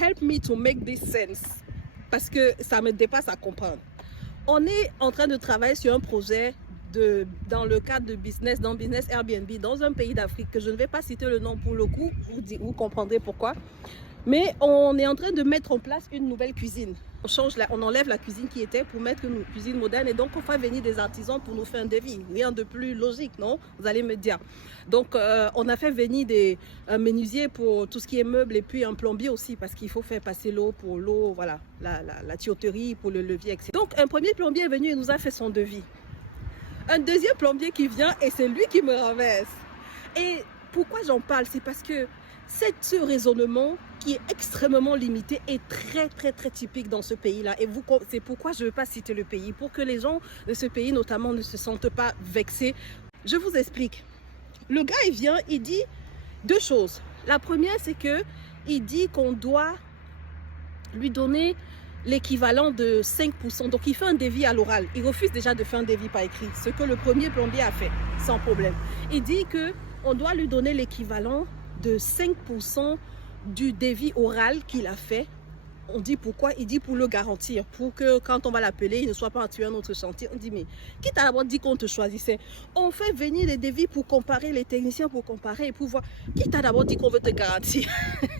help me to make this sense. Parce que ça me dépasse à comprendre. On est en train de travailler sur un projet dans le cadre de business, dans Business Airbnb, dans un pays d'Afrique que je ne vais pas citer le nom pour le coup, vous comprendrez pourquoi. Mais on est en train de mettre en place une nouvelle cuisine. On enlève la cuisine qui était pour mettre une cuisine moderne et donc on fait venir des artisans pour nous faire un devis. Rien de plus logique, non? Vous allez me dire. Donc on a fait venir un menuisier pour tout ce qui est meubles et puis un plombier aussi parce qu'il faut faire passer l'eau pour l'eau, voilà, la tuyauterie pour le levier, etc. Donc un premier plombier est venu et nous a fait son devis. Un deuxième plombier qui vient et c'est lui qui me renverse. Et pourquoi j'en parle? C'est parce que ce raisonnement qui est extrêmement limité est très typique dans ce pays-là. Et c'est pourquoi je ne veux pas citer le pays, pour que les gens de ce pays notamment ne se sentent pas vexés. Je vous explique. Le gars, il vient, il dit deux choses. La première, c'est qu'il dit qu'on doit lui donner l'équivalent de 5%. Donc, il fait un devis à l'oral. Il refuse déjà de faire un devis par écrit, ce que le premier plombier a fait, sans problème. Il dit qu'on doit lui donner l'équivalent de 5% du devis oral qu'il a fait. On dit pourquoi? Il dit pour le garantir, pour que quand on va l'appeler, il ne soit pas en tuant notre chantier. On dit, mais qui t'a d'abord dit qu'on te choisissait? On fait venir les devis pour comparer, les techniciens pour comparer et pour voir. Qui t'a d'abord dit qu'on veut te garantir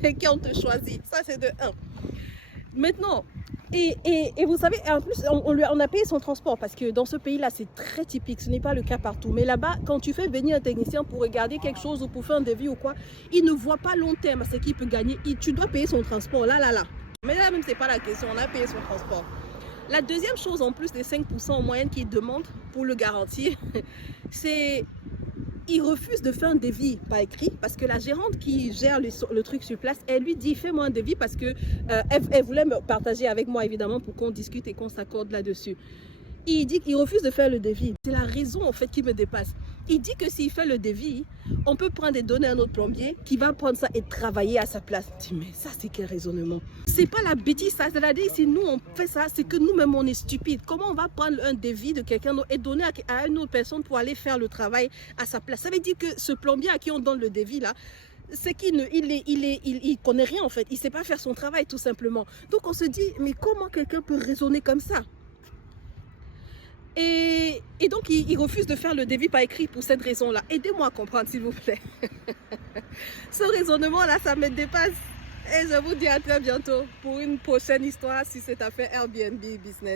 et qu'on te choisit? Ça, c'est de 1. Maintenant, et vous savez, en plus, on a payé son transport parce que dans ce pays-là, c'est très typique. Ce n'est pas le cas partout. Mais là-bas, quand tu fais venir un technicien pour regarder quelque chose ou pour faire un devis ou quoi, il ne voit pas long terme à ce qu'il peut gagner. Tu dois payer son transport. Là. Mais là, même, ce n'est pas la question. On a payé son transport. La deuxième chose, en plus des 5% en moyenne qu'il demande pour le garantir, c'est il refuse de faire un devis par écrit parce que la gérante qui gère le truc sur place, elle lui dit fais-moi un devis parce que elle voulait me partager avec moi évidemment pour qu'on discute et qu'on s'accorde là-dessus. Il dit qu'il refuse de faire le devis. C'est la raison en fait qui me dépasse. Il dit que s'il fait le devis, on peut prendre et donner à un autre plombier qui va prendre ça et travailler à sa place. Je dis, mais ça c'est quel raisonnement? C'est pas la bêtise, ça. C'est-à-dire si nous on fait ça, c'est que nous-mêmes on est stupide. Comment on va prendre un devis de quelqu'un d'autre et donner à une autre personne pour aller faire le travail à sa place? Ça veut dire que ce plombier à qui on donne le devis là, c'est qu'il ne connaît rien en fait. Il ne sait pas faire son travail tout simplement. Donc on se dit, mais comment quelqu'un peut raisonner comme ça? Et donc, il refuse de faire le devis par écrit pour cette raison-là. Aidez-moi à comprendre, s'il vous plaît. Ce raisonnement-là, ça me dépasse. Et je vous dis à très bientôt pour une prochaine histoire sur cette affaire Airbnb Business.